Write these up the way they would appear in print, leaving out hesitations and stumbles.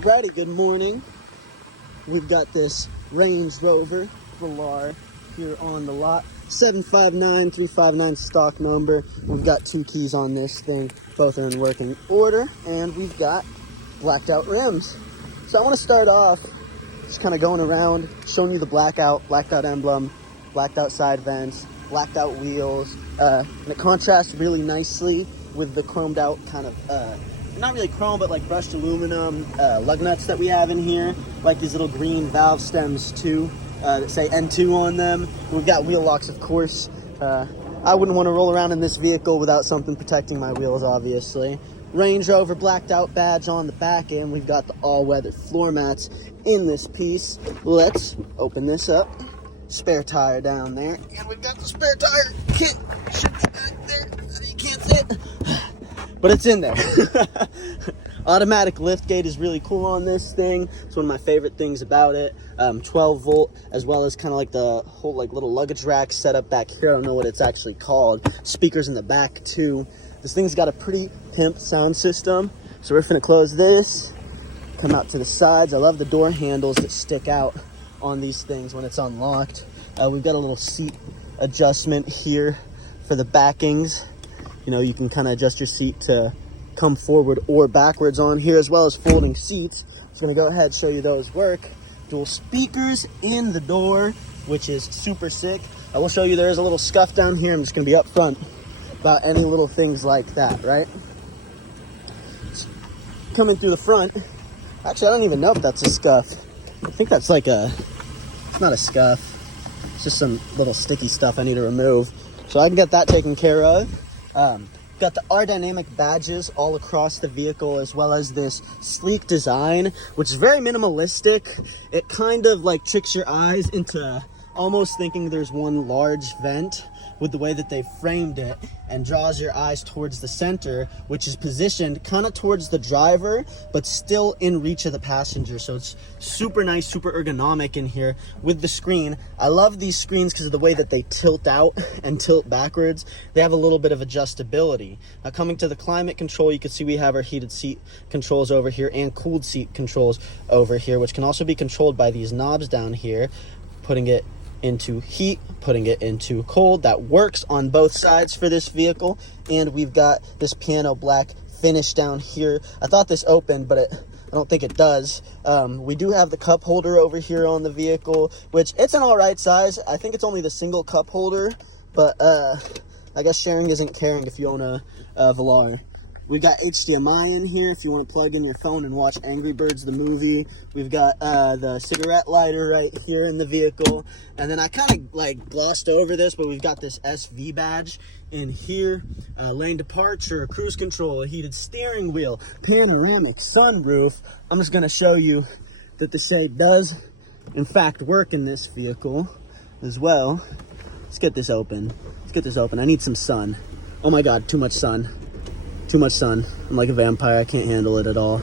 Alrighty, good morning. We've got this Range Rover Velar here on the lot. 759359 stock number. We've got 2 keys on this thing. Both are in working order. And we've got blacked out rims. So I want to start off just kind of going around, showing you the blacked out emblem, blacked out side vents, blacked out wheels. And it contrasts really nicely with the chromed out kind of, not really chrome, but like brushed aluminum lug nuts that we have in here. Like these little green valve stems too, that say N2 on them. We've got wheel locks, of course. I wouldn't want to roll around in this vehicle without something protecting my wheels, obviously. Range Rover blacked out badge on the back end. We've got the all-weather floor mats in this piece. Let's open this up. Spare tire down there. And we've got the spare tire kit. Should be back there. You can't see it, but it's in there. Automatic lift gate is really cool on this thing. It's one of my favorite things about it. 12 volt, as well as kind of like the whole like little luggage rack setup back here. I don't know what it's actually called. Speakers in the back too. This thing's got a pretty pimp sound system. So we're gonna close this, come out to the sides. I love the door handles that stick out on these things when it's unlocked. We've got a little seat adjustment here for the backings. You know, you can kind of adjust your seat to come forward or backwards on here, as well as folding seats. Just gonna go ahead and show you those work. Dual speakers in the door, which is super sick. I will show you there is a little scuff down here. I'm just gonna be up front about any little things like that, right? Coming through the front, actually I don't even know if that's a scuff. I think that's like it's not a scuff. It's just some little sticky stuff I need to remove. So I can get that taken care of. Got the R-Dynamic badges all across the vehicle, as well as this sleek design, which is very minimalistic. It kind of like tricks your eyes into almost thinking there's one large vent with the way that they framed it, and draws your eyes towards the center, which is positioned kind of towards the driver, but still in reach of the passenger. So it's super nice, super ergonomic in here with the screen. I love these screens because of the way that they tilt out and tilt backwards. They have a little bit of adjustability. Now coming to the climate control, you can see we have our heated seat controls over here and cooled seat controls over here, which can also be controlled by these knobs down here, putting it into heat, putting it into cold. That works on both sides for this vehicle. And we've got this piano black finish down here. I thought this opened, but I don't think it does. We do have the cup holder over here on the vehicle, which it's an all right size. I think it's only the single cup holder, but I guess sharing isn't caring if you own a Velar. We've got HDMI in here if you want to plug in your phone and watch Angry Birds the movie. We've got the cigarette lighter right here in the vehicle. And then I kind of like glossed over this, but we've got this SV badge in here. Lane departure, cruise control, a heated steering wheel, panoramic sunroof. I'm just going to show you that the shade does in fact work in this vehicle as well. Let's get this open. I need some sun. Oh my God, too much sun. Too much sun. I'm like a vampire. I can't handle it at all.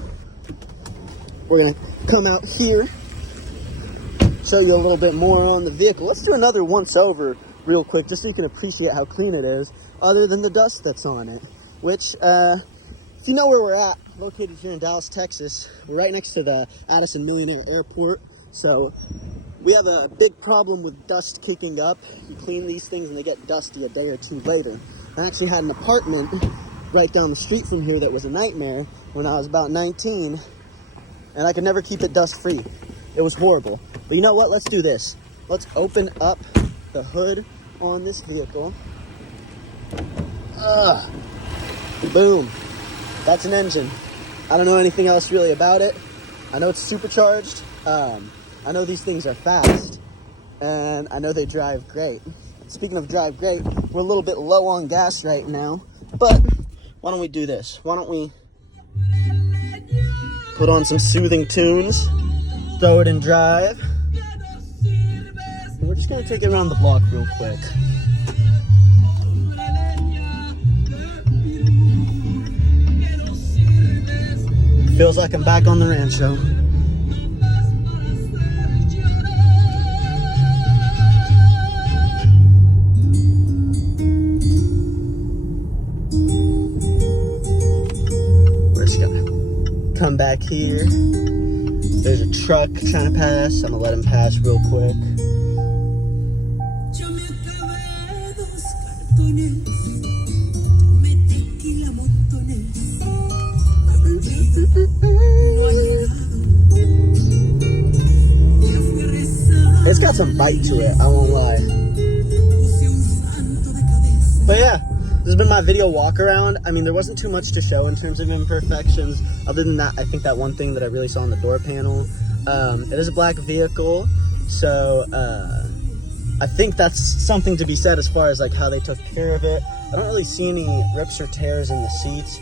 We're gonna come out here, show you a little bit more on the vehicle. Let's do another once over real quick, just so you can appreciate how clean it is, other than the dust that's on it. Which, if you know where we're at, located here in Dallas, Texas, we're right next to the Addison Millionaire Airport. So we have a big problem with dust kicking up. You clean these things and they get dusty a day or two later. I actually had an apartment right down the street from here that was a nightmare when I was about 19, and I could never keep it dust free. It was horrible. But you know what? Let's do this. Let's open up the hood on this vehicle. Boom. That's an engine. I don't know anything else really about it. I know it's supercharged. I know these things are fast, and I know they drive great. Speaking of drive great, we're a little bit low on gas right now, but why don't we do this? Why don't we put on some soothing tunes, throw it in drive. We're just gonna take it around the block real quick. Feels like I'm back on the rancho. come back here. There's a truck trying to pass. I'm gonna let him pass real quick. It's got some bite to it, I won't lie. But yeah, this has been my video walk around. I mean, there wasn't too much to show in terms of imperfections. Other than that, I think that one thing that I really saw on the door panel. It is a black vehicle, so I think that's something to be said as far as like how they took care of it. I don't really see any rips or tears in the seats,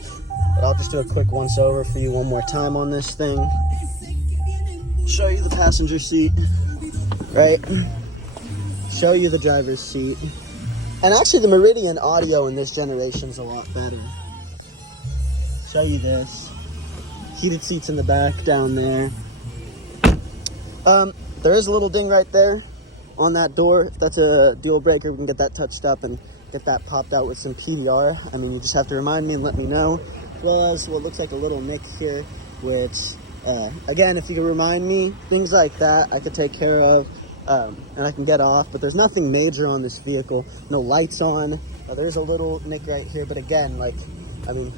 but I'll just do a quick once over for you one more time on this thing. Show you the passenger seat. Right? Show you the driver's seat. And actually the Meridian audio in this generation is a lot better. Show you this. Heated seats in the back down there. There is a little ding right there on that door. If that's a deal breaker, we can get that touched up and get that popped out with some PVR. I mean, you just have to remind me and let me know. As well as what looks like a little nick here, which, again, if you can remind me, things like that I could take care of. And I can get off, but there's nothing major on this vehicle. No lights on. There's a little nick right here, but again, like, I mean,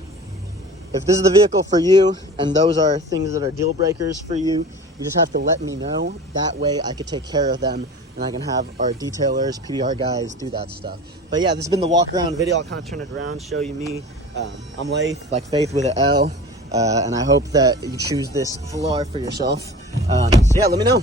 if this is the vehicle for you and those are things that are deal breakers for you, you just have to let me know. That way I could take care of them and I can have our detailers, PDR guys do that stuff. But yeah, this has been the walk around video. I'll kind of turn it around, show you me. I'm Laith, like Faith with an L, and I hope that you choose this Velar for yourself. So yeah, let me know.